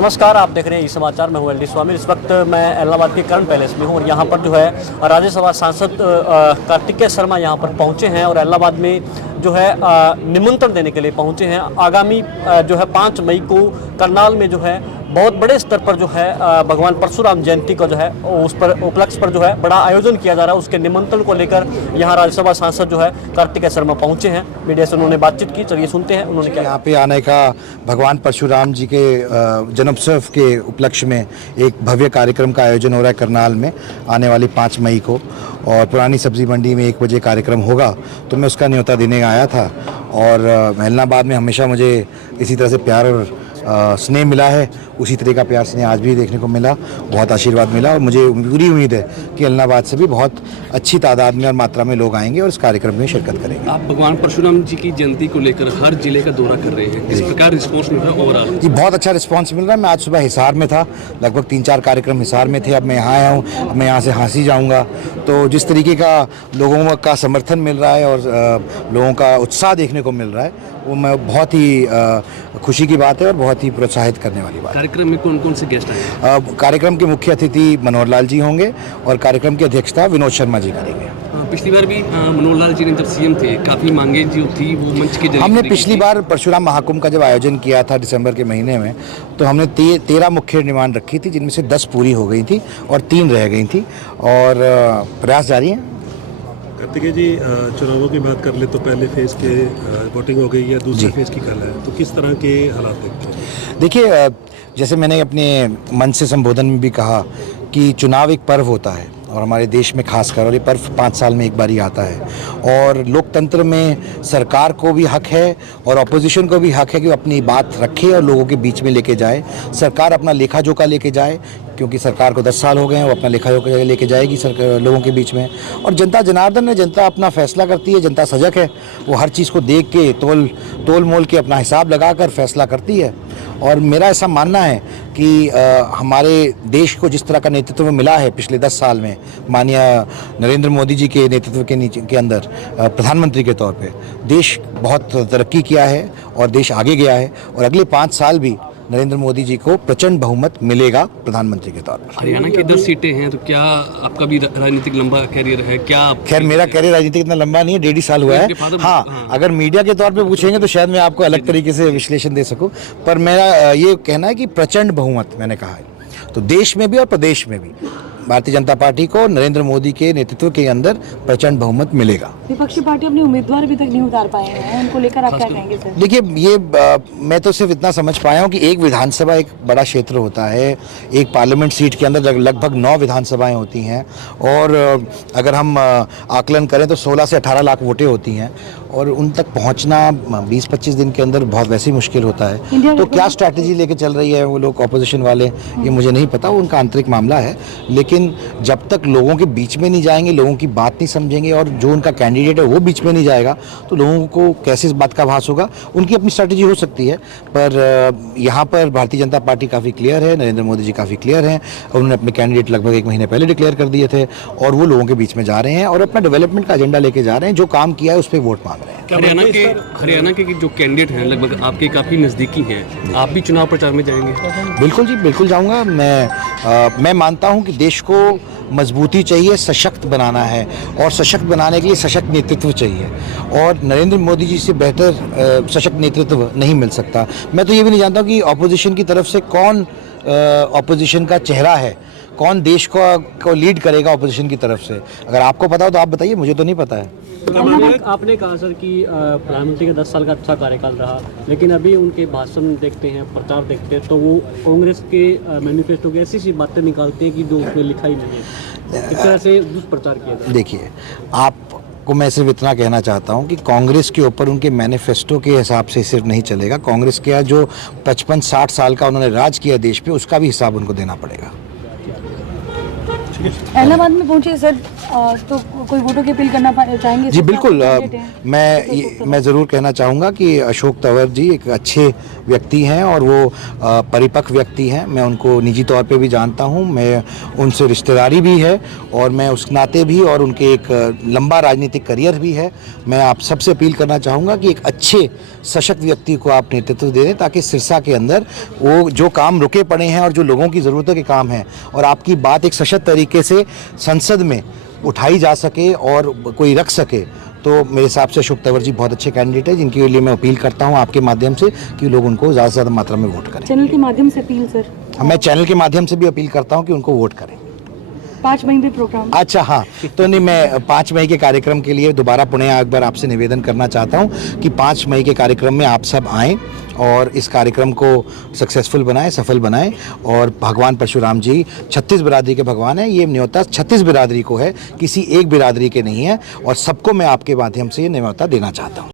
नमस्कार, आप देख रहे हैं ई समाचार। मैं हूं एल डी स्वामी। इस वक्त मैं इलाहाबाद के कर्ण पैलेस में हूं और यहां पर जो है राज्यसभा सांसद कार्तिकेय शर्मा यहां पर पहुंचे हैं और इलाहाबाद में जो है निमंत्रण देने के लिए पहुंचे हैं। आगामी जो है 5 मई को करनाल में जो है बहुत बड़े स्तर पर जो है भगवान परशुराम जयंती का जो है उस पर उपलक्ष्य पर जो है बड़ा आयोजन किया जा रहा है। उसके निमंत्रण को लेकर यहाँ राज्यसभा सांसद जो है कार्तिकेय शर्मा पहुंचे हैं। मीडिया से उन्होंने बातचीत की। चलिए सुनते हैं उन्होंने क्या। यहाँ पे आने का भगवान परशुराम जी के जन्मोत्सव के उपलक्ष्य में एक भव्य कार्यक्रम का आयोजन हो रहा है करनाल में आने वाली 5 मई को, और पुरानी सब्जी मंडी में 1 बजे कार्यक्रम होगा। तो मैं उसका न्योता देने आया था और इलाहाबाद में हमेशा मुझे इसी तरह से प्यार और स्नेह मिला है। उसी तरह का प्यार स्नेह आज भी देखने को मिला, बहुत आशीर्वाद मिला और मुझे पूरी उम्मीद है कि इलाहाबाद से भी बहुत अच्छी तादाद में और मात्रा में लोग आएंगे और इस कार्यक्रम में शिरकत करेंगे। आप भगवान परशुराम जी की जयंती को लेकर हर जिले का दौरा कर रहे हैं, इस प्रकार रिस्पॉन्स मिल रहा है ओवरऑल? जी, बहुत अच्छा रिस्पॉन्स मिल रहा है। मैं आज सुबह हिसार में था, लगभग 3-4 कार्यक्रम हिसार में थे। अब मैं यहाँ आया हूँ, अब मैं यहाँ से हाँसी जाऊँगा। तो जिस तरीके का लोगों का समर्थन मिल रहा है और लोगों का उत्साह देखने को मिल रहा है, वो मैं बहुत ही खुशी की बात है और बहुत ही प्रोत्साहित करने वाली बात है। कार्यक्रम में कौन कौन से गेस्ट आए? कार्यक्रम के मुख्य अतिथि मनोहर लाल जी होंगे और कार्यक्रम की अध्यक्षता विनोद शर्मा जी करेंगे। पिछली बार भी मनोहर लाल जी ने जब सीएम थे काफ़ी मांगे जो थी वो मंच के जरिए हमने पिछली बार परशुराम महाकुंभ का जब आयोजन किया था दिसंबर के महीने में, तो हमने 13 मुख्य डिमांड रखी थी, जिनमें से 10 पूरी हो गई थी और 3 रह गई थी और प्रयास जारी हैं। कार्तिकेय जी, चुनावों की बात कर ले तो पहले फेज़ के वोटिंग हो गई है, दूसरे फेज़ की कल है, तो किस तरह के हालात देखते हैं? देखिए, जैसे मैंने अपने मंच से संबोधन में भी कहा कि चुनाव एक पर्व होता है और हमारे देश में खासकर, और ये पर्व 5 साल में एक बार ही आता है। और लोकतंत्र में सरकार को भी हक है और अपोजिशन को भी हक है कि वो अपनी बात रखे और लोगों के बीच में लेके जाए। सरकार अपना लेखा जोखा लेके जाए, क्योंकि सरकार को 10 साल हो गए हैं, वो अपना लेखा जोखा लेके जाएगी लोगों के बीच में। और जनता जनार्दन है, जनता अपना फैसला करती है, जनता सजग है, वो हर चीज़ को देख के तोल मोल के अपना हिसाब लगाकर फैसला करती है। और मेरा ऐसा मानना है कि हमारे देश को जिस तरह का नेतृत्व मिला है पिछले 10 साल में माननीय नरेंद्र मोदी जी के नेतृत्व के अंदर प्रधानमंत्री के तौर पे देश बहुत तरक्की किया है और देश आगे गया है, और अगले 5 साल भी नरेंद्र मोदी जी को प्रचंड बहुमत मिलेगा प्रधानमंत्री के तौर पर। हरियाणा की 10 सीटें हैं, तो क्या आपका भी राजनीतिक लंबा कैरियर है? क्या खैर मेरा कैरियर राजनीतिक इतना लंबा नहीं है, 1.5 साल हुआ है। हाँ, अगर मीडिया के तौर पे पूछेंगे तो शायद मैं आपको अलग तरीके से विश्लेषण दे सकूं, पर मेरा ये कहना है कि प्रचंड बहुमत मैंने कहा है, तो देश में भी और प्रदेश में भी भारतीय जनता पार्टी को नरेंद्र मोदी के नेतृत्व के अंदर प्रचंड बहुमत मिलेगा। विपक्षी पार्टी अपने उम्मीदवार अभी तक नहीं उतार पाए हैं, उनको लेकर आप क्या कहेंगे सर? देखिए, ये मैं तो सिर्फ इतना समझ पाया हूँ कि एक विधानसभा एक बड़ा क्षेत्र होता है, एक पार्लियामेंट सीट के अंदर लगभग 9 विधानसभाएं होती हैं, और अगर हम आकलन करें तो 16 से 18 लाख वोटें होती हैं, और उन तक पहुँचना 20-25 दिन के अंदर बहुत वैसे ही मुश्किल होता है। तो क्या स्ट्रैटेजी लेके चल रही है वो लोग ऑपोजिशन वाले, ये मुझे नहीं पता, वो उनका आंतरिक मामला है। लेकिन जब तक लोगों के बीच में नहीं जाएंगे, लोगों की बात नहीं समझेंगे और जो उनका कैंडिडेट है वो बीच में नहीं जाएगा, तो लोगों को कैसे इस बात का आभास होगा? उनकी अपनी स्ट्रैटेजी हो सकती है, पर यहाँ पर भारतीय जनता पार्टी काफ़ी क्लियर है, नरेंद्र मोदी जी काफ़ी क्लियर हैं। उन्होंने अपने कैंडिडेट लगभग 1 महीने पहले डिक्लेयर कर दिए थे और वो लोगों के बीच में जा रहे हैं और अपना डेवलपमेंट का एजेंडा लेके जा रहे हैं। जो काम किया है उस पर वोट मांग रहे हैं। हरियाणा के जो कैंडिडेट हैं लगभग आपके काफ़ी नज़दीकी हैं, आप भी चुनाव प्रचार में जाएंगे? बिल्कुल जी, बिल्कुल जाऊंगा। मैं मानता हूं कि देश को मजबूती चाहिए, सशक्त बनाना है, और सशक्त बनाने के लिए सशक्त नेतृत्व चाहिए, और नरेंद्र मोदी जी से बेहतर सशक्त नेतृत्व नहीं मिल सकता। मैं तो ये भी नहीं जानता कि ऑपोजिशन की तरफ से कौन ऑपोजिशन का चेहरा है, कौन देश को लीड करेगा ऑपोजिशन की तरफ से। अगर आपको पता हो तो आप बताइए, मुझे तो नहीं पता है। आपने कहा सर कि प्रधानमंत्री का 10 साल का अच्छा कार्यकाल रहा, लेकिन अभी उनके भाषण देखते हैं, प्रचार देखते हैं, तो वो कांग्रेस के मैनिफेस्टो की ऐसी सी बातें निकालते हैं कि जो उसमें लिखा ही नहीं है, इस तरह से दुष्प्रचार किया जाए। देखिए, आपको मैं सिर्फ इतना कहना चाहता हूं कि कांग्रेस के ऊपर उनके मैनिफेस्टो के हिसाब से सिर्फ नहीं चलेगा। कांग्रेस के जो 55-60 साल का उन्होंने राज किया देश पे, उसका भी हिसाब उनको देना पड़ेगा। इलाहाबाद में पहुंचे सर, तो कोई वोटों की अपील करना चाहेंगे? जी बिल्कुल, मैं मैं ज़रूर कहना चाहूँगा कि अशोक तंवर जी एक अच्छे व्यक्ति हैं और वो परिपक्व व्यक्ति हैं। मैं उनको निजी तौर पे भी जानता हूँ, मैं उनसे रिश्तेदारी भी है और मैं उस नाते भी, और उनके एक लंबा राजनीतिक करियर भी है। मैं आप सबसे अपील करना चाहूँगा कि एक अच्छे सशक्त व्यक्ति को आप नेतृत्व दे दें, ताकि सिरसा के अंदर वो जो काम रुके पड़े हैं और जो लोगों की ज़रूरतों के काम हैं और आपकी बात एक सशक्त तरीके से संसद में उठाई जा सके और कोई रख सके, तो मेरे हिसाब से अशोक तंवर जी बहुत अच्छे कैंडिडेट हैं, जिनके लिए मैं अपील करता हूं आपके माध्यम से कि लोग उनको ज़्यादा से ज़्यादा मात्रा में वोट करें। चैनल के माध्यम से अपील सर? मैं चैनल के माध्यम से भी अपील करता हूं कि उनको वोट करें। 5 मई पे प्रोग्राम। अच्छा हाँ, तो नहीं, मैं 5 मई के कार्यक्रम के लिए दोबारा पुनः एक बार आपसे निवेदन करना चाहता हूँ कि 5 मई के कार्यक्रम में आप सब आएँ और इस कार्यक्रम को सक्सेसफुल बनाएं, सफल बनाएं। और भगवान परशुराम जी 36 बिरादरी के भगवान हैं, ये न्योता 36 बिरादरी को है, किसी एक बिरादरी के नहीं है, और सबको मैं आपके माध्यम से ये न्योता देना चाहता हूँ।